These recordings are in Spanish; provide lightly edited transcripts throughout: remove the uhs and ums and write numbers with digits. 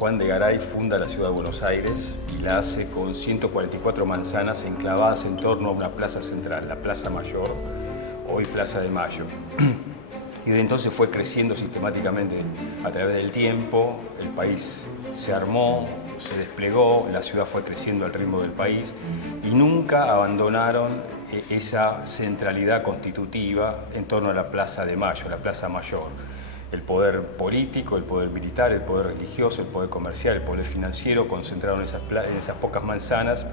Juan de Garay funda la ciudad de Buenos Aires y la hace con 144 manzanas enclavadas en torno a una plaza central, la Plaza Mayor, hoy Plaza de Mayo. Y desde entonces fue creciendo sistemáticamente a través del tiempo, el país se armó, se desplegó, la ciudad fue creciendo al ritmo del país y nunca abandonaron esa centralidad constitutiva en torno a la Plaza de Mayo, la Plaza Mayor. El poder político, el poder militar, el poder religioso, el poder comercial, el poder financiero concentraron en esas pocas manzanas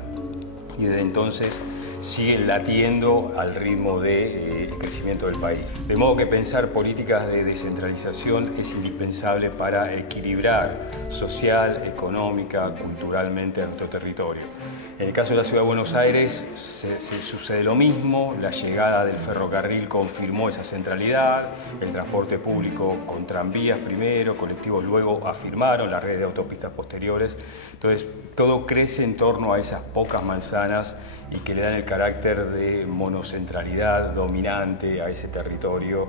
y desde entonces siguen latiendo al ritmo del crecimiento del país. De modo que pensar políticas de descentralización es indispensable para equilibrar social, económica, culturalmente a nuestro territorio. En el caso de la Ciudad de Buenos Aires se sucede lo mismo, la llegada del ferrocarril confirmó esa centralidad, el transporte público con tranvías primero, colectivos luego afirmaron, la red de autopistas posteriores. Entonces todo crece en torno a esas pocas manzanas y que le dan el carácter de monocentralidad dominante a ese territorio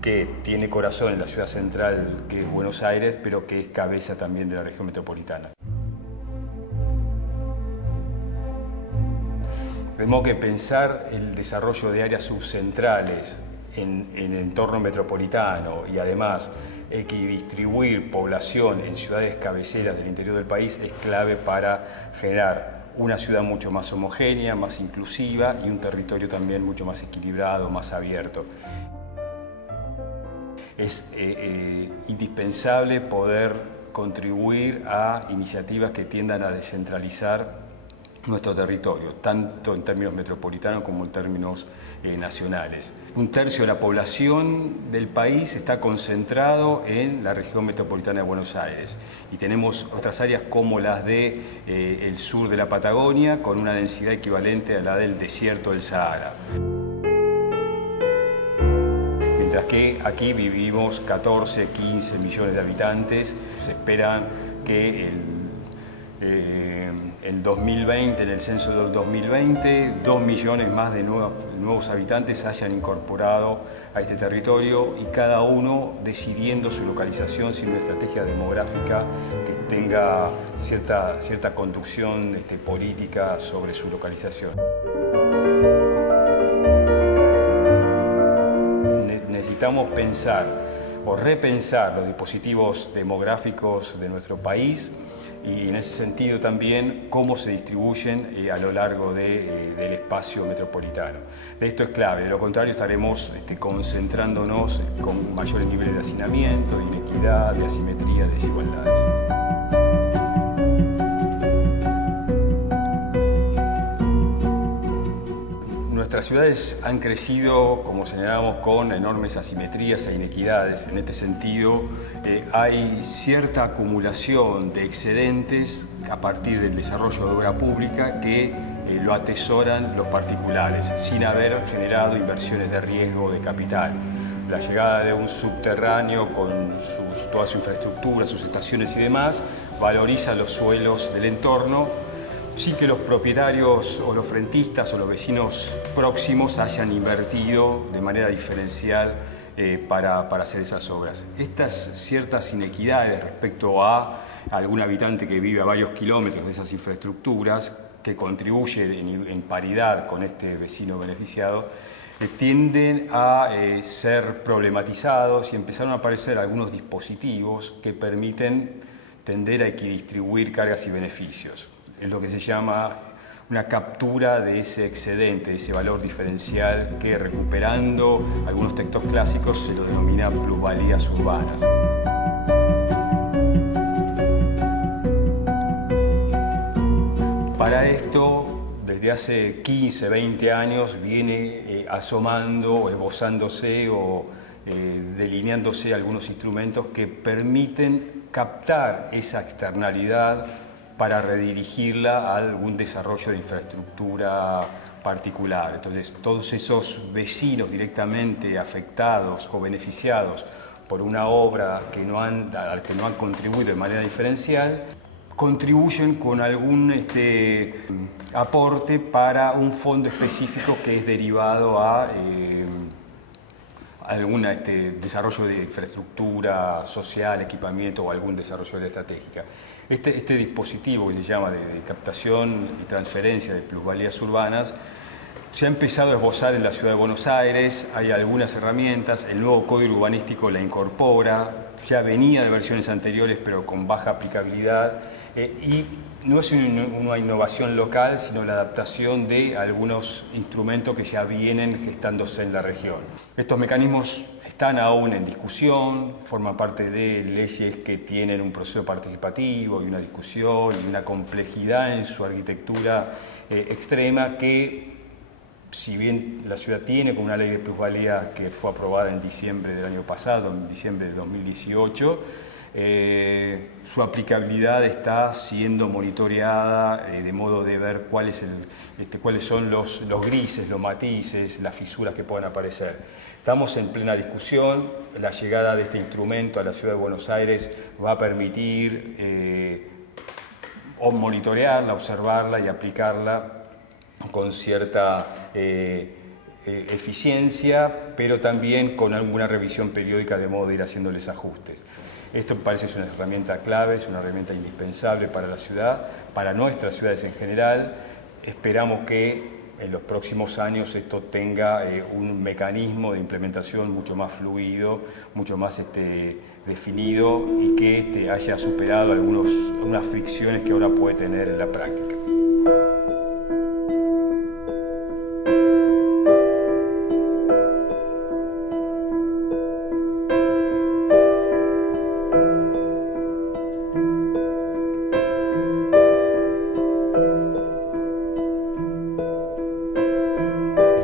que tiene corazón en la ciudad central, que es Buenos Aires, pero que es cabeza también de la región metropolitana. De modo que pensar el desarrollo de áreas subcentrales en el entorno metropolitano y además equidistribuir población en ciudades cabeceras del interior del país es clave para generar una ciudad mucho más homogénea, más inclusiva y un territorio también mucho más equilibrado, más abierto. Es indispensable poder contribuir a iniciativas que tiendan a descentralizar nuestro territorio, tanto en términos metropolitanos como en términos nacionales. Un tercio de la población del país está concentrado en la región metropolitana de Buenos Aires y tenemos otras áreas como las de el sur de la Patagonia con una densidad equivalente a la del desierto del Sahara. Mientras que aquí vivimos 14, 15 millones de habitantes, se espera que en 2020, en el censo del 2020, 2 millones más de nuevos habitantes se hayan incorporado a este territorio y cada uno decidiendo su localización sin una estrategia demográfica que tenga cierta conducción política sobre su localización. Necesitamos pensar o repensar los dispositivos demográficos de nuestro país y en ese sentido también cómo se distribuyen a lo largo del espacio metropolitano. Esto es clave, de lo contrario estaremos concentrándonos con mayores niveles de hacinamiento, de inequidad, de asimetría, de desigualdades. Nuestras ciudades han crecido, como señalamos, con enormes asimetrías e inequidades. En este sentido, hay cierta acumulación de excedentes a partir del desarrollo de obra pública que lo atesoran los particulares, sin haber generado inversiones de riesgo de capital. La llegada de un subterráneo con toda su infraestructura, sus estaciones y demás, valoriza los suelos del entorno, sin que los propietarios o los frentistas o los vecinos próximos hayan invertido de manera diferencial para hacer esas obras. Estas ciertas inequidades respecto a algún habitante que vive a varios kilómetros de esas infraestructuras, que contribuye en paridad con este vecino beneficiado, tienden a ser problematizados y empezaron a aparecer algunos dispositivos que permiten tender a equidistribuir cargas y beneficios. Es lo que se llama una captura de ese excedente, de ese valor diferencial que, recuperando algunos textos clásicos, se lo denomina plusvalías urbanas. Para esto, desde hace 15, 20 años, viene asomando o esbozándose o delineándose algunos instrumentos que permiten captar esa externalidad para redirigirla a algún desarrollo de infraestructura particular. Entonces, todos esos vecinos directamente afectados o beneficiados por una obra a la que no han contribuido de manera diferencial, contribuyen con algún aporte para un fondo específico que es derivado a algún desarrollo de infraestructura social, equipamiento o algún desarrollo de estratégica. Este dispositivo que se llama de captación y transferencia de plusvalías urbanas se ha empezado a esbozar en la Ciudad de Buenos Aires, hay algunas herramientas, el nuevo Código Urbanístico la incorpora, ya venía de versiones anteriores pero con baja aplicabilidad, y no es una innovación local, sino la adaptación de algunos instrumentos que ya vienen gestándose en la región. Estos mecanismos están aún en discusión, forman parte de leyes que tienen un proceso participativo y una discusión y una complejidad en su arquitectura extrema que, si bien la ciudad tiene como una ley de plusvalía que fue aprobada en diciembre del año pasado, en diciembre de 2018, su aplicabilidad está siendo monitoreada de modo de ver cuáles son los grises, los matices, las fisuras que puedan aparecer. Estamos en plena discusión, la llegada de este instrumento a la Ciudad de Buenos Aires va a permitir monitorearla, observarla y aplicarla con cierta eficiencia, pero también con alguna revisión periódica de modo de ir haciéndoles ajustes. Esto me parece es una herramienta clave, es una herramienta indispensable para la ciudad, para nuestras ciudades en general. Esperamos que en los próximos años esto tenga un mecanismo de implementación mucho más fluido, mucho más definido y que haya superado algunas fricciones que ahora puede tener en la práctica.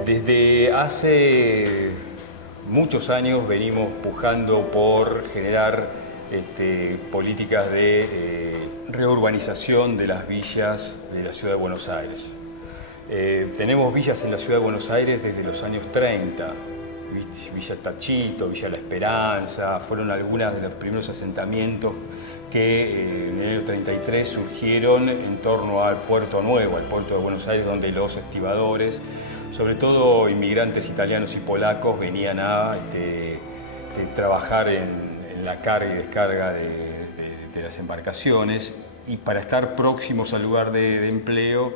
Desde hace muchos años venimos pujando por generar políticas de reurbanización de las villas de la Ciudad de Buenos Aires. Tenemos villas en la Ciudad de Buenos Aires desde los años 30, Villa Tachito, Villa La Esperanza, fueron algunas de los primeros asentamientos que en el año 33 surgieron en torno al Puerto Nuevo, al puerto de Buenos Aires, donde los estibadores, sobre todo inmigrantes italianos y polacos, venían a trabajar en la carga y descarga de las embarcaciones, y para estar próximos al lugar de empleo,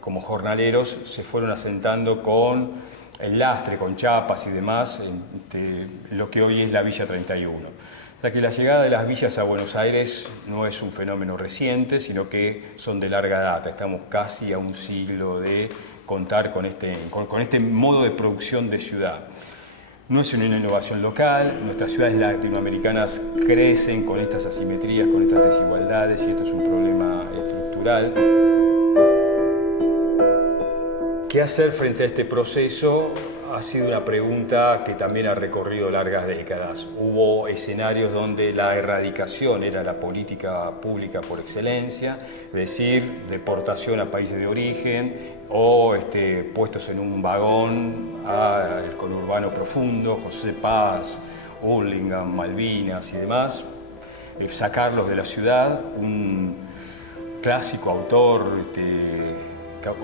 como jornaleros, se fueron asentando con el lastre, con chapas y demás, lo que hoy es la Villa 31. O sea que la llegada de las villas a Buenos Aires no es un fenómeno reciente, sino que son de larga data. Estamos casi a un siglo de contar con este modo de producción de ciudad. No es una innovación local, nuestras ciudades latinoamericanas crecen con estas asimetrías, con estas desigualdades, y esto es un problema estructural. ¿Qué hacer frente a este proceso? Ha sido una pregunta que también ha recorrido largas décadas. Hubo escenarios donde la erradicación era la política pública por excelencia, es decir, deportación a países de origen o puestos en un vagón al conurbano profundo, José Paz, Hurlingham, Malvinas y demás, sacarlos de la ciudad. Un clásico autor,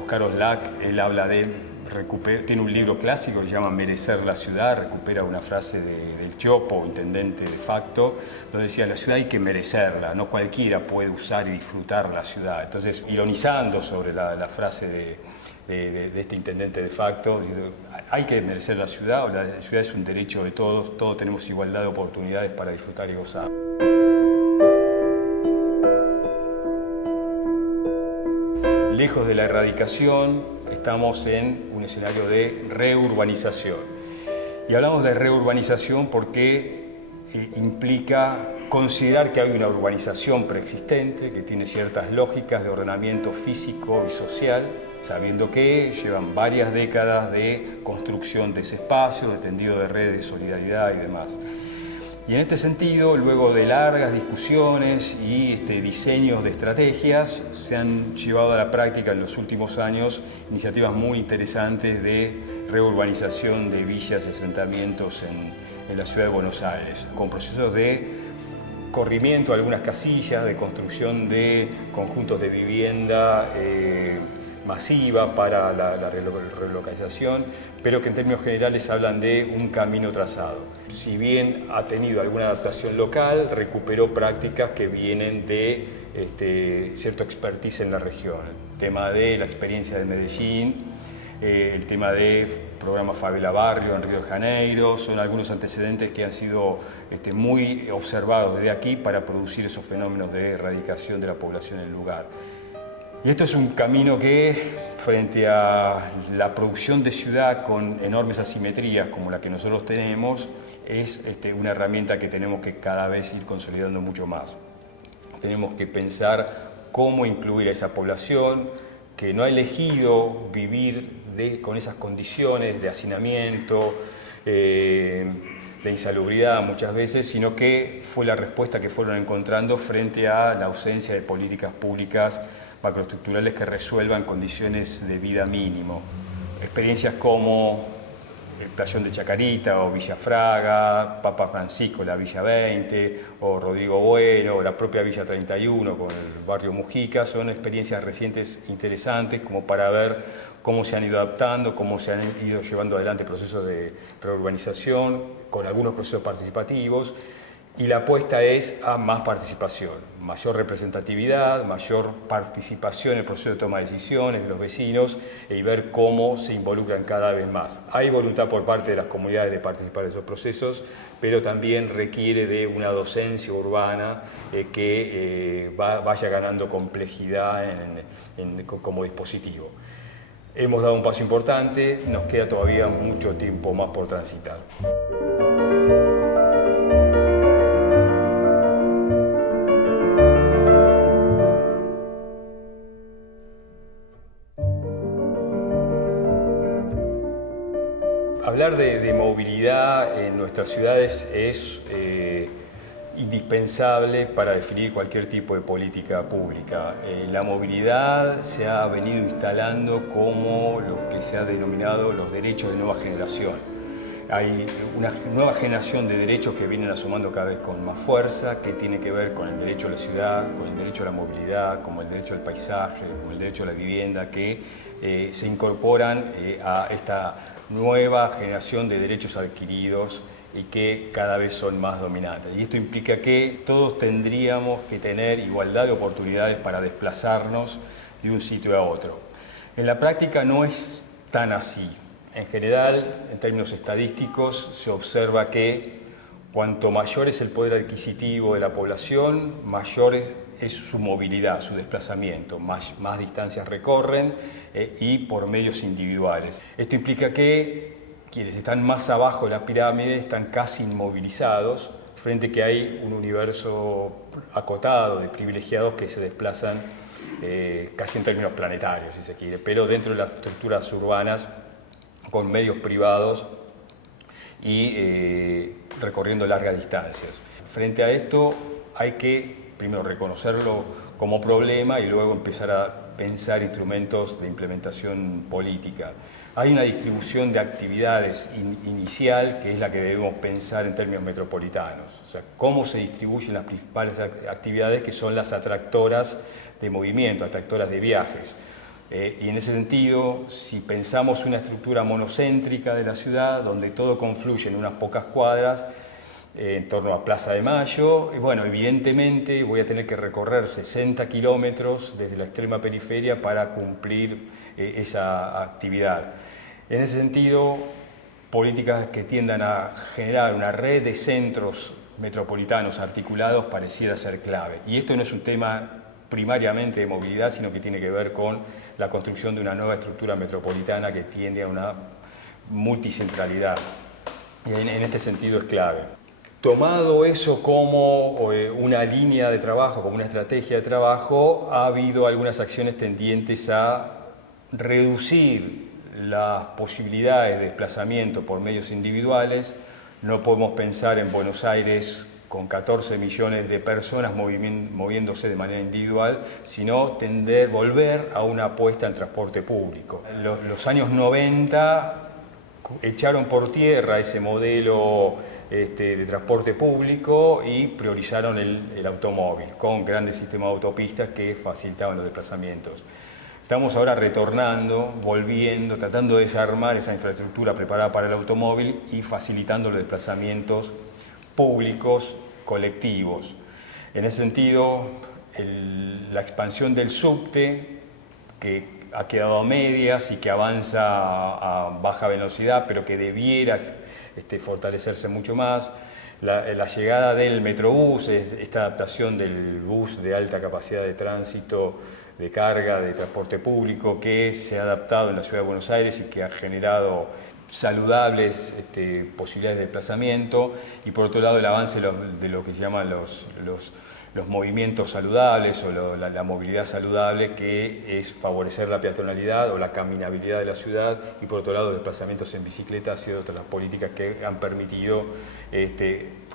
Oscar Oslak, él habla tiene un libro clásico que se llama Merecer la ciudad, recupera una frase del Chopo, intendente de facto, donde decía: la ciudad hay que merecerla, no cualquiera puede usar y disfrutar la ciudad. Entonces, ironizando sobre la frase de este intendente de facto, hay que merecer la ciudad es un derecho de todos tenemos igualdad de oportunidades para disfrutar y gozar. Lejos de la erradicación, estamos en un escenario de reurbanización. Y hablamos de reurbanización porque implica considerar que hay una urbanización preexistente, que tiene ciertas lógicas de ordenamiento físico y social, sabiendo que llevan varias décadas de construcción de ese espacio, de tendido de redes de solidaridad y demás. Y en este sentido, luego de largas discusiones y diseños de estrategias, se han llevado a la práctica en los últimos años iniciativas muy interesantes de reurbanización de villas y asentamientos en la Ciudad de Buenos Aires, con procesos de corrimiento de algunas casillas, de construcción de conjuntos de vivienda masiva para la relocalización, pero que en términos generales hablan de un camino trazado. Si bien ha tenido alguna adaptación local, recuperó prácticas que vienen de cierto expertise en la región. El tema de la experiencia de Medellín, el tema de programa Favela Barrio en Río de Janeiro, son algunos antecedentes que han sido muy observados desde aquí para producir esos fenómenos de erradicación de la población en el lugar. Y esto es un camino que, frente a la producción de ciudad con enormes asimetrías como la que nosotros tenemos, es una herramienta que tenemos que cada vez ir consolidando mucho más. Tenemos que pensar cómo incluir a esa población que no ha elegido vivir con esas condiciones de hacinamiento, de insalubridad muchas veces, sino que fue la respuesta que fueron encontrando frente a la ausencia de políticas públicas macroestructurales que resuelvan condiciones de vida mínimo. Experiencias como el Playón de Chacarita o Villa Fraga, Papa Francisco, la Villa 20, o Rodrigo Bueno, o la propia Villa 31 con el barrio Mujica, son experiencias recientes interesantes como para ver cómo se han ido adaptando, cómo se han ido llevando adelante procesos de reurbanización, con algunos procesos participativos, y la apuesta es a más participación, mayor representatividad, mayor participación en el proceso de toma de decisiones de los vecinos y ver cómo se involucran cada vez más. Hay voluntad por parte de las comunidades de participar en esos procesos, pero también requiere de una docencia urbana que vaya ganando complejidad como dispositivo. Hemos dado un paso importante, nos queda todavía mucho tiempo más por transitar. Hablar de movilidad en nuestras ciudades es indispensable para definir cualquier tipo de política pública. La movilidad se ha venido instalando como lo que se ha denominado los derechos de nueva generación. Hay una nueva generación de derechos que vienen asomando cada vez con más fuerza, que tiene que ver con el derecho a la ciudad, con el derecho a la movilidad, como el derecho al paisaje, como el derecho a la vivienda, que se incorporan a esta nueva generación de derechos adquiridos y que cada vez son más dominantes. Y esto implica que todos tendríamos que tener igualdad de oportunidades para desplazarnos de un sitio a otro. En la práctica no es tan así. En general, en términos estadísticos, se observa que cuanto mayor es el poder adquisitivo de la población, mayor es su movilidad, su desplazamiento, más distancias recorren y por medios individuales. Esto implica que quienes están más abajo de la pirámide están casi inmovilizados, frente a que hay un universo acotado de privilegiados que se desplazan casi en términos planetarios, si se quiere, pero dentro de las estructuras urbanas con medios privados y recorriendo largas distancias. Frente a esto hay que primero reconocerlo como problema y luego empezar a pensar instrumentos de implementación política. Hay una distribución de actividades inicial que es la que debemos pensar en términos metropolitanos. O sea, cómo se distribuyen las principales actividades que son las atractoras de movimiento, atractoras de viajes. Y en ese sentido, si pensamos una estructura monocéntrica de la ciudad, donde todo confluye en unas pocas cuadras, en torno a Plaza de Mayo, y bueno, evidentemente voy a tener que recorrer 60 kilómetros desde la extrema periferia para cumplir esa actividad. En ese sentido, políticas que tiendan a generar una red de centros metropolitanos articulados pareciera ser clave. Y esto no es un tema primariamente de movilidad, sino que tiene que ver con la construcción de una nueva estructura metropolitana que tiende a una multicentralidad. Y en este sentido es clave. Tomado eso como una línea de trabajo, como una estrategia de trabajo, ha habido algunas acciones tendientes a reducir las posibilidades de desplazamiento por medios individuales. No podemos pensar en Buenos Aires con 14 millones de personas moviéndose de manera individual, sino volver a una apuesta en transporte público. Los años 90 echaron por tierra ese modelo de transporte público y priorizaron el automóvil con grandes sistemas de autopistas que facilitaban los desplazamientos. Estamos ahora retornando, volviendo, tratando de desarmar esa infraestructura preparada para el automóvil y facilitando los desplazamientos públicos, colectivos. En ese sentido, la expansión del subte, que ha quedado a medias y que avanza a baja velocidad, pero que debiera fortalecerse mucho más. La llegada del Metrobús, esta adaptación del bus de alta capacidad de tránsito, de carga, de transporte público, que se ha adaptado en la Ciudad de Buenos Aires y que ha generado saludables posibilidades de desplazamiento, y por otro lado el avance de lo que se llaman los movimientos saludables o la movilidad saludable, que es favorecer la peatonalidad o la caminabilidad de la ciudad, y por otro lado desplazamientos en bicicleta. Ha sido otra de las políticas que han permitido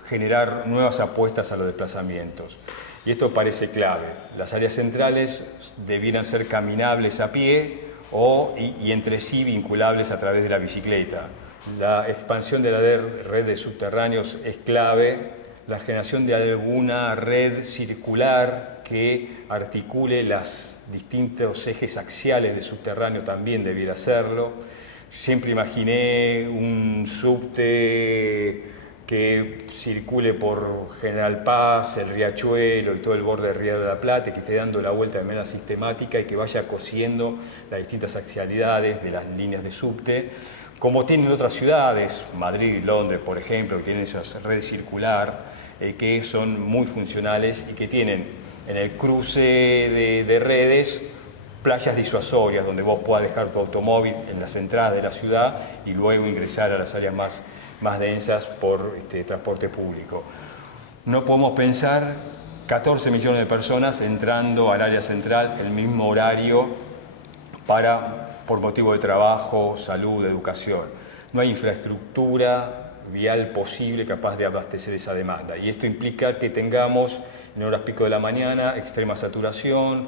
generar nuevas apuestas a los desplazamientos. Y esto parece clave. Las áreas centrales debieran ser caminables a pie y entre sí vinculables a través de la bicicleta. La expansión de la red de subterráneos es clave. La generación de alguna red circular que articule los distintos ejes axiales de subterráneo también debiera hacerlo. Siempre imaginé un subte que circule por General Paz, el Riachuelo y todo el borde del Río de la Plata, que esté dando la vuelta de manera sistemática y que vaya cosiendo las distintas axialidades de las líneas de subte, como tienen otras ciudades, Madrid y Londres, por ejemplo, que tienen esas redes circular, que son muy funcionales y que tienen en el cruce de redes playas disuasorias, donde vos puedas dejar tu automóvil en las entradas de la ciudad y luego ingresar a las áreas más densas por transporte público. No podemos pensar 14 millones de personas entrando al área central en el mismo horario por motivo de trabajo, salud, educación. No hay infraestructura vial posible capaz de abastecer esa demanda, y esto implica que tengamos en horas pico de la mañana extrema saturación,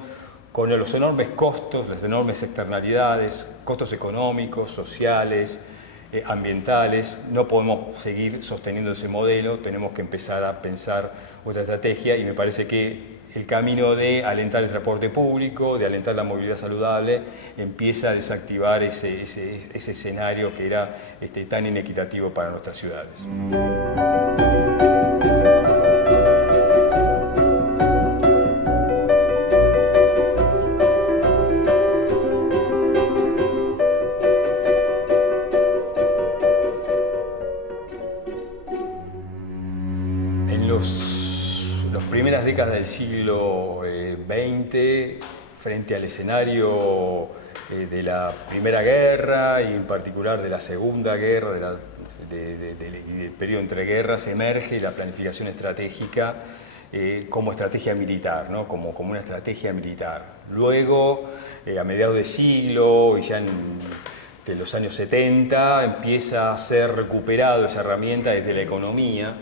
con los enormes costos, las enormes externalidades, costos económicos, sociales, ambientales. No podemos seguir sosteniendo ese modelo, tenemos que empezar a pensar otra estrategia, y me parece que el camino de alentar el transporte público, de alentar la movilidad saludable, empieza a desactivar ese escenario que era tan inequitativo para nuestras ciudades. Las primeras décadas del siglo XX, frente al escenario de la Primera Guerra y en particular de la Segunda Guerra, del periodo entre guerras, emerge la planificación estratégica como estrategia militar, ¿no? como una estrategia militar. Luego, a mediados de siglo y ya de los años 70, empieza a ser recuperado esa herramienta desde la economía,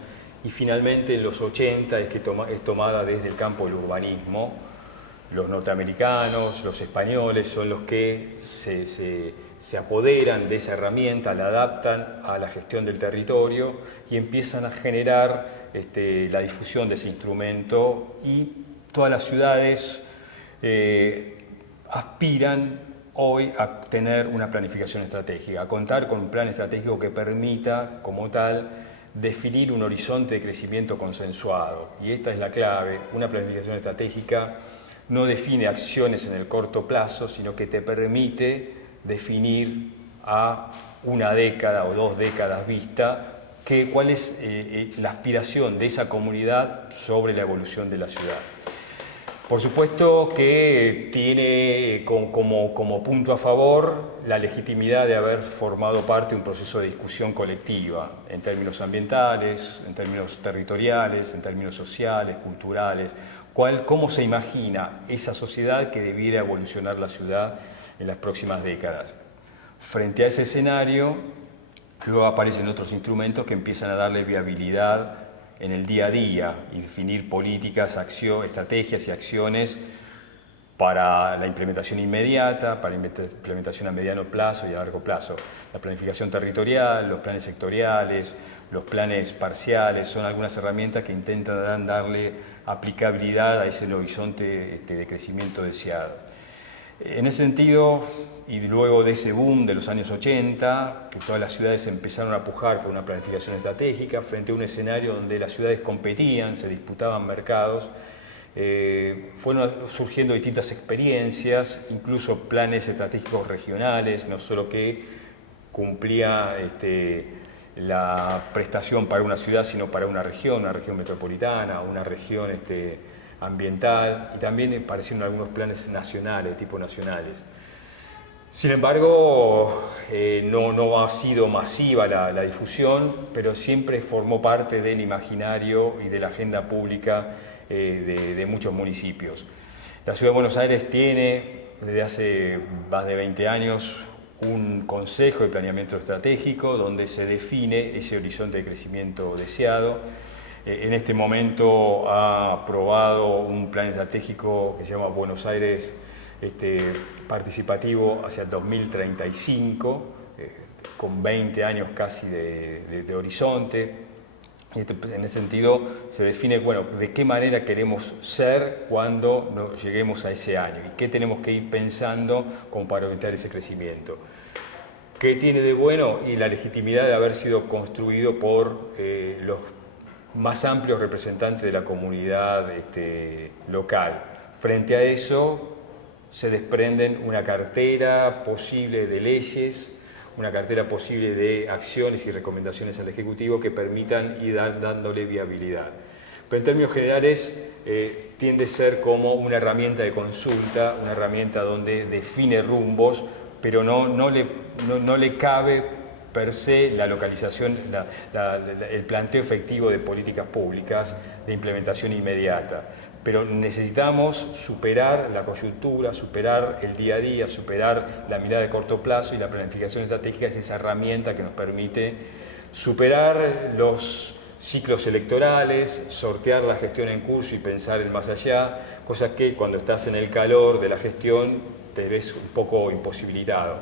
y finalmente en los 80 es tomada desde el campo del urbanismo. Los norteamericanos, los españoles son los que se apoderan de esa herramienta, la adaptan a la gestión del territorio y empiezan a generar la difusión de ese instrumento, y todas las ciudades aspiran hoy a tener una planificación estratégica, a contar con un plan estratégico que permita, como tal, definir un horizonte de crecimiento consensuado. Y esta es la clave. Una planificación estratégica no define acciones en el corto plazo, sino que te permite definir a una década o 2 décadas vista cuál es la aspiración de esa comunidad sobre la evolución de la ciudad. Por supuesto que tiene como punto a favor la legitimidad de haber formado parte de un proceso de discusión colectiva en términos ambientales, en términos territoriales, en términos sociales, culturales. ¿Cómo se imagina esa sociedad que debiera evolucionar la ciudad en las próximas décadas? Frente a ese escenario, luego aparecen otros instrumentos que empiezan a darle viabilidad en el día a día y definir políticas, estrategias y acciones para la implementación inmediata, para implementación a mediano plazo y a largo plazo. La planificación territorial, los planes sectoriales, los planes parciales son algunas herramientas que intentan darle aplicabilidad a ese horizonte de crecimiento deseado. En ese sentido, y luego de ese boom de los años 80, que todas las ciudades empezaron a pujar por una planificación estratégica frente a un escenario donde las ciudades competían, se disputaban mercados, fueron surgiendo distintas experiencias, incluso planes estratégicos regionales, no solo que cumplía la prestación para una ciudad, sino para una región metropolitana, una región ambiental, y también aparecieron algunos planes nacionales, tipo nacionales. Sin embargo, no ha sido masiva la difusión, pero siempre formó parte del imaginario y de la agenda pública de muchos municipios. La Ciudad de Buenos Aires tiene desde hace más de 20 años un Consejo de Planeamiento Estratégico donde se define ese horizonte de crecimiento deseado. En este momento ha aprobado un plan estratégico que se llama Buenos Aires participativo hacia el 2035, con 20 años casi de horizonte. En ese sentido se define, bueno, de qué manera queremos ser cuando lleguemos a ese año y qué tenemos que ir pensando como para orientar ese crecimiento. ¿Qué tiene de bueno? Y la legitimidad de haber sido construido por los más amplios representantes de la comunidad local. Frente a eso se desprenden una cartera posible de leyes, una cartera posible de acciones y recomendaciones al Ejecutivo que permitan ir dándole viabilidad. Pero en términos generales tiende a ser como una herramienta de consulta, una herramienta donde define rumbos, pero no le cabe per se la localización, el planteo efectivo de políticas públicas de implementación inmediata. Pero necesitamos superar la coyuntura, superar el día a día, superar la mirada de corto plazo, y la planificación estratégica es esa herramienta que nos permite superar los ciclos electorales, sortear la gestión en curso y pensar en más allá, cosa que cuando estás en el calor de la gestión te ves un poco imposibilitado.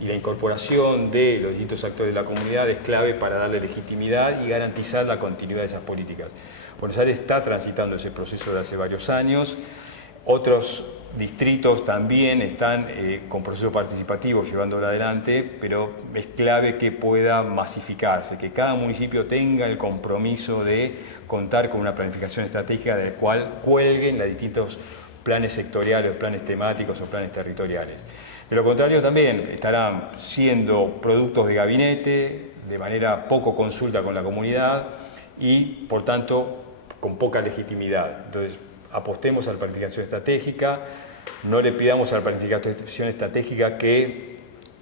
Y la incorporación de los distintos actores de la comunidad es clave para darle legitimidad y garantizar la continuidad de esas políticas. Buenos Aires está transitando ese proceso de hace varios años. Otros distritos también están con procesos participativos llevándolo adelante, pero es clave que pueda masificarse, que cada municipio tenga el compromiso de contar con una planificación estratégica del cual cuelguen los distintos planes sectoriales, planes temáticos o planes territoriales. De lo contrario, también estarán siendo productos de gabinete, de manera poco consulta con la comunidad y, por tanto, con poca legitimidad. Entonces, apostemos a la planificación estratégica, no le pidamos a la planificación estratégica que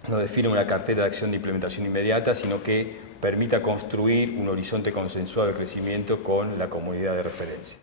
nos defina una cartera de acción de implementación inmediata, sino que permita construir un horizonte consensuado de crecimiento con la comunidad de referencia.